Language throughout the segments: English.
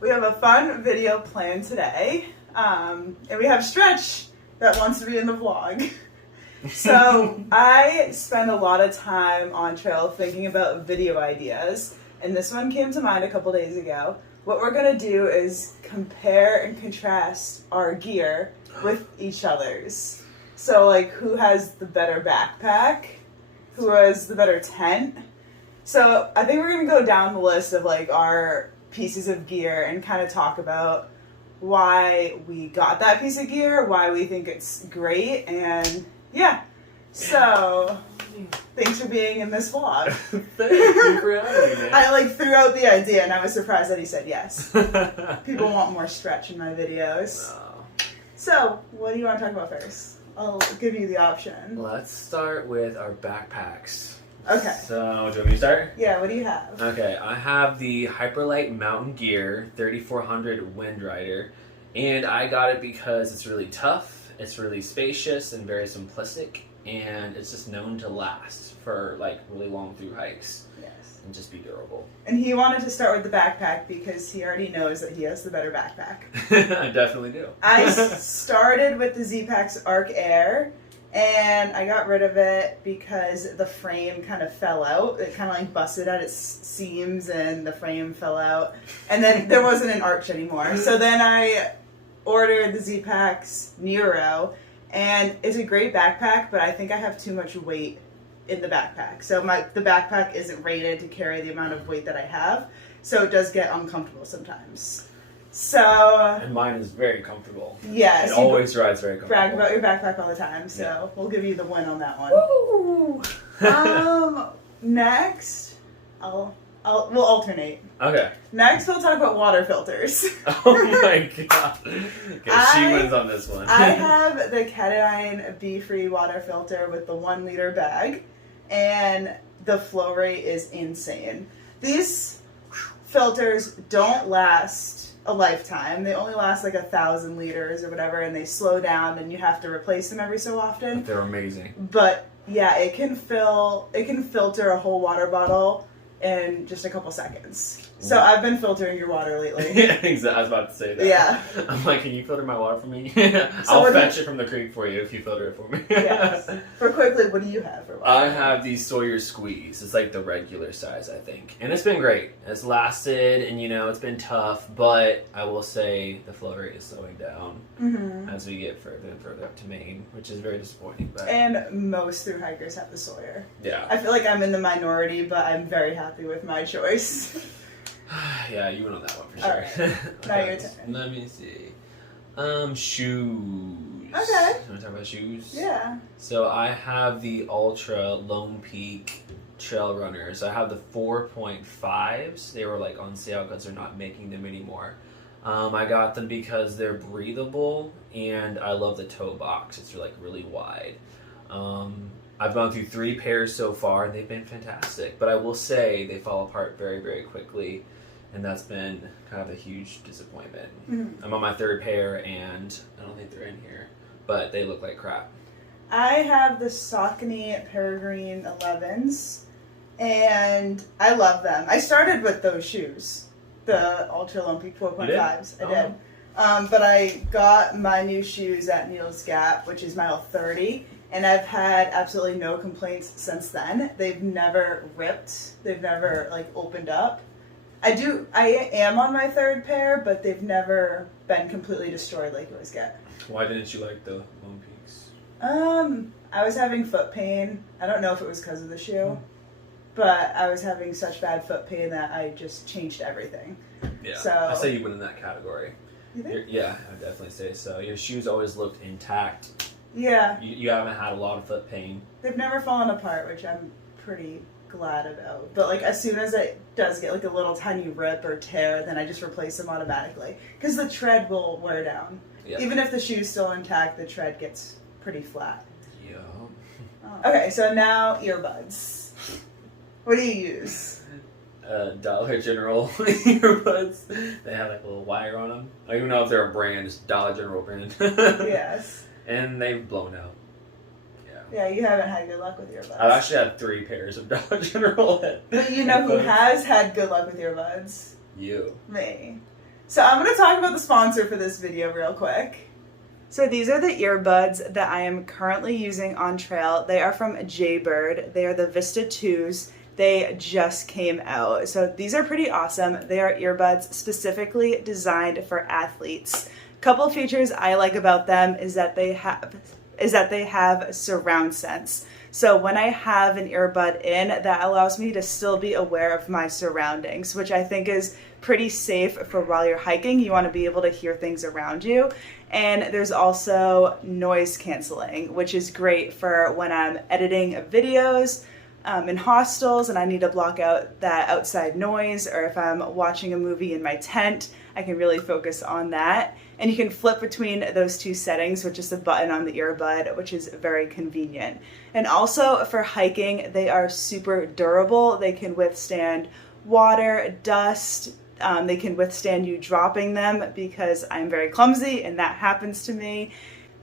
We have a fun video planned today, and we have Stretch that wants to be in the vlog. So I spend a lot of time on trail thinking about video ideas, and this one came to mind a couple days ago. What we're going to do is compare and contrast our gear with each other's. So like who has the better backpack, who has the better tent. So I think we're going to go down the list of like our pieces of gear and kind of talk about why we got that piece of gear, why we think it's great, and yeah. So thanks for being in this vlog. Thank you for having me, man. I like threw out the idea and I was surprised that he said yes. People want more Stretch in my videos. Wow. So what do you want to talk about first? I'll give you the option. Let's start with our backpacks. Okay. So, do you want me to start? Yeah, what do you have? Okay, I have the Hyperlight Mountain Gear 3400 Wind Rider, and I got it because it's really tough, it's really spacious and very simplistic, and it's just known to last for like really long through hikes. Yes. And just be durable. And he wanted to start with the backpack because he already knows that he has the better backpack. I definitely do. I started with the Z-Packs Arc Air, and I got rid of it because the frame kind of fell out. It kind of like busted at its seams and the frame fell out. And then there wasn't an arch anymore. So then I ordered the Z-Packs Nero, and it's a great backpack, but I think I have too much weight in the backpack. So the backpack isn't rated to carry the amount of weight that I have. So it does get uncomfortable sometimes. So And mine is very comfortable. yes, It always rides very comfortable. brag about your backpack all the time, so Yeah. we'll give you the win on that one. Woo! Next, we'll alternate. Okay. Next, we'll talk about water filters. Oh my god. Okay, she wins on this one. I have the Ketadine Be Free water filter with the 1 liter bag, and the flow rate is insane. These filters don't last a lifetime. They only last like 1,000 liters or whatever, and they slow down, and you have to replace them every so often. They're amazing. But yeah, it can filter a whole water bottle in just a couple seconds. So I've been filtering your water lately. Exactly. I was about to say that. Yeah. I'm like, can you filter my water for me? So I'll fetch it from the creek for you if you filter it for me. Yes. For quickly, what do you have for water? I have the Sawyer Squeeze. It's like the regular size, I think. And it's been great. It's lasted, and it's been tough, but I will say the flow rate is slowing down as we get further and further up to Maine, which is very disappointing. But And most through hikers have the Sawyer. yeah. I feel like I'm in the minority, but I'm very happy with my choice. Yeah, you went on that one for All sure. right. Now your turn. Let me see. Shoes. Okay. You want to talk about shoes? Yeah. So I have the Ultra Lone Peak Trail Runners. I have the 4.5s. They were like on sale because they're not making them anymore. I got them because they're breathable, and I love the toe box. It's like really wide. I've gone through 3 pairs so far, and they've been fantastic. But I will say they fall apart very, very quickly, and that's been kind of a huge disappointment. Mm-hmm. I'm on my 3rd pair, and I don't think they're in here, but they look like crap. I have the Saucony Peregrine 11s, and I love them. I started with those shoes, the Ultra Lone Peak 4.5s. I did. But I got my new shoes at Neil's Gap, which is mile 30, and I've had absolutely no complaints since then. They've never ripped. They've never like opened up. I am on my 3rd pair, but they've never been completely destroyed like you always get. Why didn't you like the Lone Peaks? I was having foot pain. I don't know if it was because of the shoe, but I was having such bad foot pain that I just changed everything. Yeah, So- I say you win in that category. You think? Yeah, I would definitely say so. Your shoes always looked intact. Yeah, You haven't had a lot of foot pain. they've never fallen apart, which I'm pretty glad about. But like as soon as it does get like a little tiny rip or tear, then I just replace them automatically because the tread will wear down. Yeah. Even if the shoe's still intact, the tread gets pretty flat. Yeah. Okay, so now earbuds. What do you use? Dollar General earbuds. They have like a little wire on them. I don't even know if they're a brand. It's Dollar General brand. Yes. And they've blown out. Yeah. Yeah, you haven't had good luck with earbuds. I've actually had 3 pairs of Dollar General. But you know who has had good luck with earbuds? You. Me. So I'm going to talk about the sponsor for this video real quick. So these are the earbuds that I am currently using on trail. They are from Jaybird. They are the Vista 2s. They just came out. So these are pretty awesome. They are earbuds specifically designed for athletes. Couple features I like about them is that they have surround sense. So when I have an earbud in, that allows me to still be aware of my surroundings, which I think is pretty safe for while you're hiking. You want to be able to hear things around you. And there's also noise canceling, which is great for when I'm editing videos in hostels and I need to block out that outside noise, or if I'm watching a movie in my tent, I can really focus on that. And you can flip between those two settings with just a button on the earbud, which is very convenient. And also for hiking, they are super durable. They can withstand water, dust. They can withstand you dropping them because I'm very clumsy and that happens to me.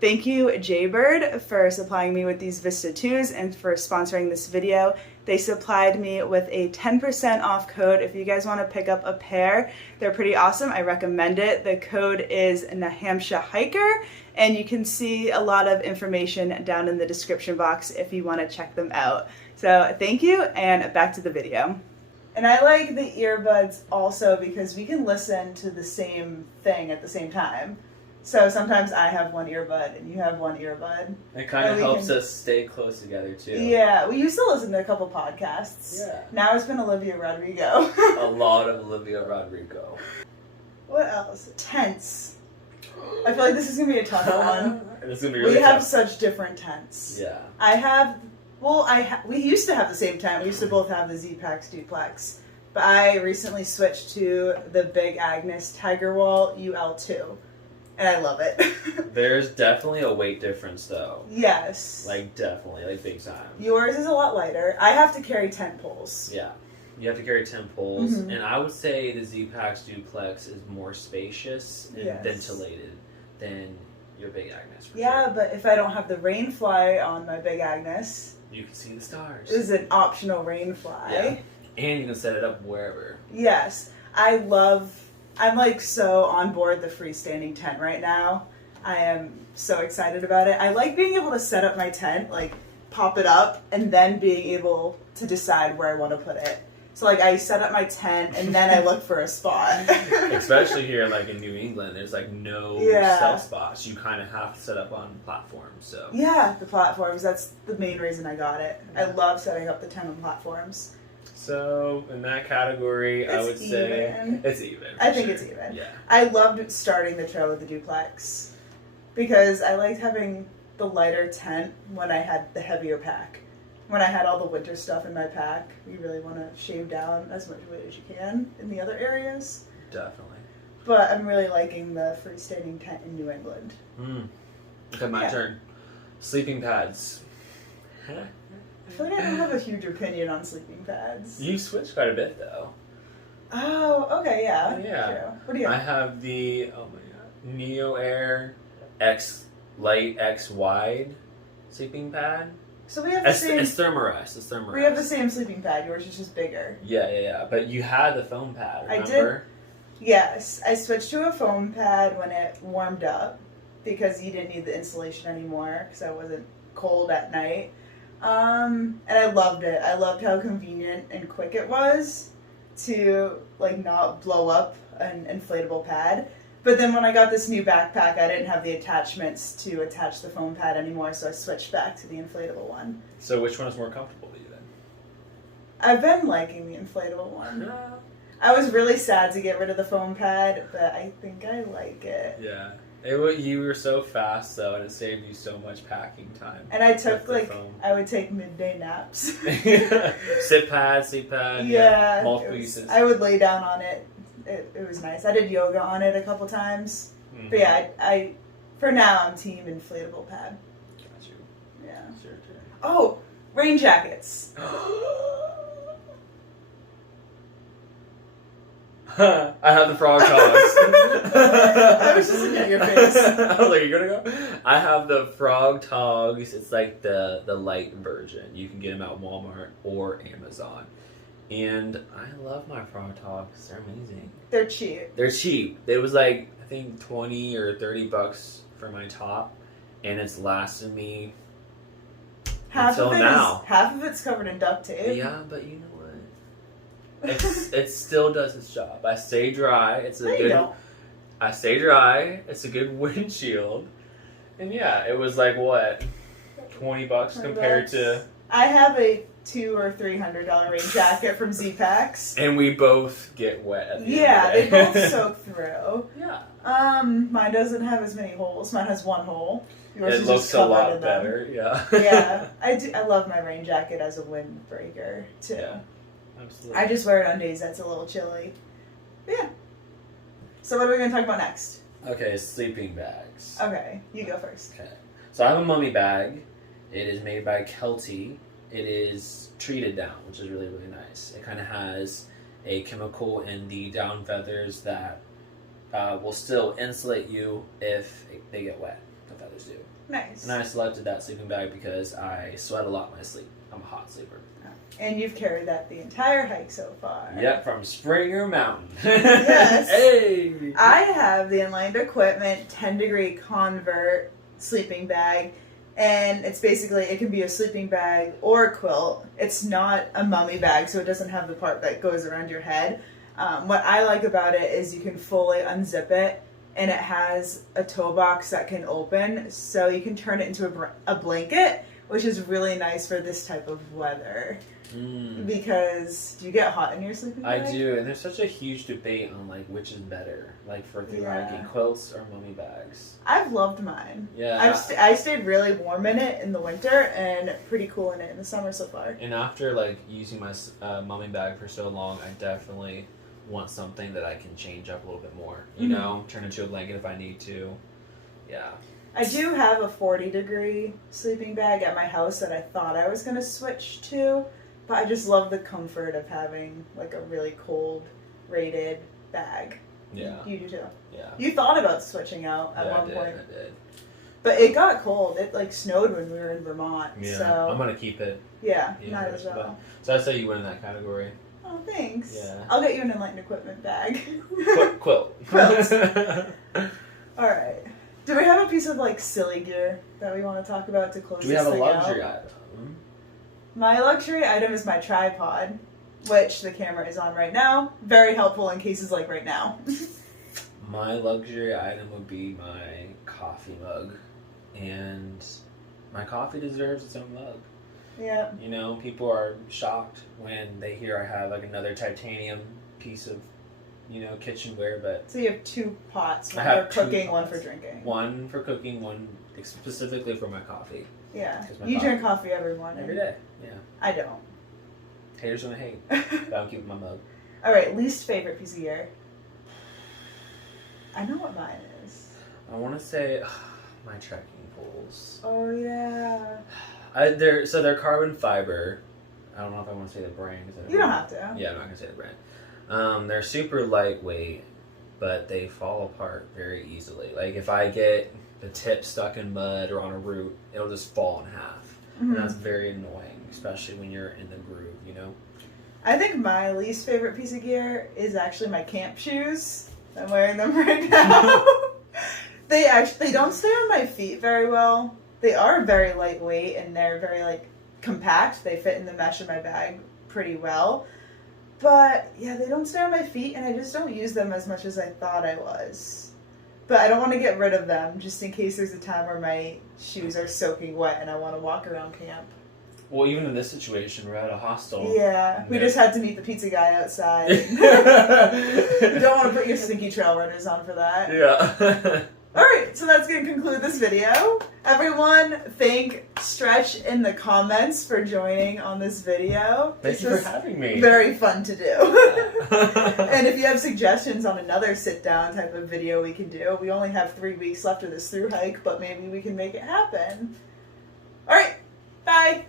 Thank you, Jaybird, for supplying me with these Vista 2s and for sponsoring this video. They supplied me with a 10% off code if you guys want to pick up a pair. They're pretty awesome. I recommend it. The code is Nahamsha Hiker, and you can see a lot of information down in the description box if you want to check them out. So thank you, and back to the video. And I like the earbuds also because we can listen to the same thing at the same time. So sometimes I have one earbud and you have one earbud. It kind of helps us stay close together too. Yeah, we used to listen to a couple podcasts. Yeah. Now it's been Olivia Rodrigo. A lot of Olivia Rodrigo. What else? Tents. I feel like this is going to be a tough one. This is gonna be really we have tough. such different tents. Yeah. We used to have the same tent. We used to both have the Z-Pax duplex. But I recently switched to the Big Agnes Tiger Wall UL2. And I love it. There's definitely a weight difference though. Yes. Like definitely, like big time. Yours is a lot lighter. I have to carry 10 poles. Yeah. You have to carry 10 poles. Mm-hmm. And I would say the Z-Pax duplex is more spacious and Yes. ventilated than your Big Agnes. Yeah, sure. but if I don't have the rain fly on my Big Agnes, You can see the stars. this is an optional rain fly. Yeah. And you can set it up wherever. Yes. I'm like so on board the freestanding tent right now. I am so excited about it. I like being able to set up my tent, like pop it up, and then being able to decide where I want to put it. So like I set up my tent and then I look for a spot. Especially here, like in New England, there's like no cell spots. You kind of have to set up on platforms. So Yeah, the platforms. That's the main reason I got it. I love setting up the tent on platforms. So in that category, I would say it's even. I think it's even. Yeah. I loved starting the trail with the duplex because I liked having the lighter tent when I had the heavier pack. When I had all the winter stuff in my pack, you really want to shave down as much weight as you can in the other areas. Definitely. But I'm really liking the freestanding tent in New England. Okay, my turn. Sleeping pads. I feel like I don't have a huge opinion on sleeping pads. You switched quite a bit though. Oh, okay, yeah. Yeah. True. What do you have? I have the Neo Air X Light X Wide sleeping pad. So we have the same. It's thermarized. It's thermarized. We have the same sleeping pad. Yours is just bigger. Yeah. But you had the foam pad. Remember? I did. Yes, I switched to a foam pad when it warmed up because you didn't need the insulation anymore because I wasn't cold at night. And I loved it. I loved how convenient and quick it was to like not blow up an inflatable pad. But then when I got this new backpack, I didn't have the attachments to attach the foam pad anymore, so I switched back to the inflatable one. So which one is more comfortable to you then? I've been liking the inflatable one. I was really sad to get rid of the foam pad, but I think I like it. Yeah. You were so fast though, and it saved you so much packing time. And I took I would take midday naps. Sit pad, sleep pad, multiple uses. I would lay down on it. It was nice. I did yoga on it a couple times. Mm-hmm. But yeah, I for now I'm team inflatable pad. Got you. Yeah. Sure. Oh, rain jackets. I have the frog togs. I was just looking at your face. I was like, you're gonna go? I have the frog togs. It's like the light version. You can get them at Walmart or Amazon. And I love my frog tops. They're amazing. They're cheap. They're cheap. It was like, I think 20 or 30 bucks for my top. And it's lasted me until now. Half of it's covered in duct tape. Yeah, but you know what? It still does its job. I stay dry. It's a No, good. you don't. I stay dry. It's a good windshield. And yeah, it was like what, 20 bucks 20 compared bucks. to. I have a $200 or $300 rain jacket from Z-Packs. And we both get wet at the Yeah, end of the they day. both soak through. Yeah. Mine doesn't have as many holes. Mine has one hole. Yours It is looks just a covered lot in them. better. Yeah. Yeah, I do. I love my rain jacket as a windbreaker too. Yeah, absolutely. I just wear it on days that's a little chilly. But yeah. So what are we going to talk about next? Okay, sleeping bags. Okay, you go first. Okay. So I have a mummy bag. It is made by Kelty. It is treated down, which is really, really nice. It kind of has a chemical in the down feathers that will still insulate you if they get wet. The feathers do. Nice. And I selected that sleeping bag because I sweat a lot in my sleep. I'm a hot sleeper. And you've carried that the entire hike so far. Yep, from Springer Mountain. Yes. Hey! I have the Inlined Equipment 10-degree convert sleeping bag. And it's basically, it can be a sleeping bag or a quilt. It's not a mummy bag, so it doesn't have the part that goes around your head. What I like about it is you can fully unzip it, and it has a toe box that can open, so you can turn it into a blanket, which is really nice for this type of weather. Because do you get hot in your sleeping bag? I do, and there's such a huge debate on like which is better, like for through Yeah. hiking, quilts or mummy bags. I've loved mine. Yeah. I stayed really warm in it in the winter and pretty cool in it in the summer so far. And after like using my mummy bag for so long, I definitely want something that I can change up a little bit more. You Mhm. know, turn into a blanket if I need to. Yeah. I do have a 40-degree sleeping bag at my house that I thought I was going to switch to, but I just love the comfort of having like a really cold rated bag. Yeah. You do too. Yeah. You thought about switching out at Yeah, one point. I did. But it got cold. It like snowed when we were in Vermont. Yeah. So I'm gonna keep it. yeah, Yeah, might as well. but- So I'd say you win in that category. Oh, thanks. Yeah. I'll get you an Enlightened Equipment bag. Quilt. Quilt. All right. Do we have a piece of like silly gear that we want to talk about to close Do we this have a thing luxury out? item? My luxury item is my tripod, which the camera is on right now. Very helpful in cases like right now. My luxury item would be my coffee mug. And my coffee deserves its own mug. Yeah. You know, people are shocked when they hear I have like another titanium piece of, you know, kitchenware, but So you have two pots, I one have for two cooking, one pots. for drinking. one for cooking, one specifically for my coffee. Yeah. 'Cause my You coffee- drink coffee every morning. Every day, yeah. I don't. Haters gonna hate, but I'll keep my mug. All right, least favorite piece of gear. I know what mine is. I want to say my trekking poles. Oh yeah. They're carbon fiber. I don't know if I want to say the brand. 'Cause I You don't have to. Yeah, I'm not gonna say the brand. They're super lightweight, but they fall apart very easily. Like if I get the tip stuck in mud or on a root, it'll just fall in half, and that's very annoying, especially when you're in the groove. You know. I think my least favorite piece of gear is actually my camp shoes. I'm wearing them right now. They don't stay on my feet very well. They are very lightweight and they're very like compact. They fit in the mesh of my bag pretty well. But yeah, they don't stay on my feet and I just don't use them as much as I thought I was. But I don't want to get rid of them just in case there's a time where my shoes are soaking wet and I want to walk around camp. Well, even in this situation, we're at a hostel. Yeah, we Yeah. just had to meet the pizza guy outside. You don't want to put your stinky trail runners on for that. Yeah. Alright, so that's going to conclude this video. Everyone, thank Stretch in the comments for joining on this video. Thank This you for was having me. very fun to do. And if you have suggestions on another sit-down type of video we can do, we only have 3 weeks left of this through hike, but maybe we can make it happen. Alright, bye!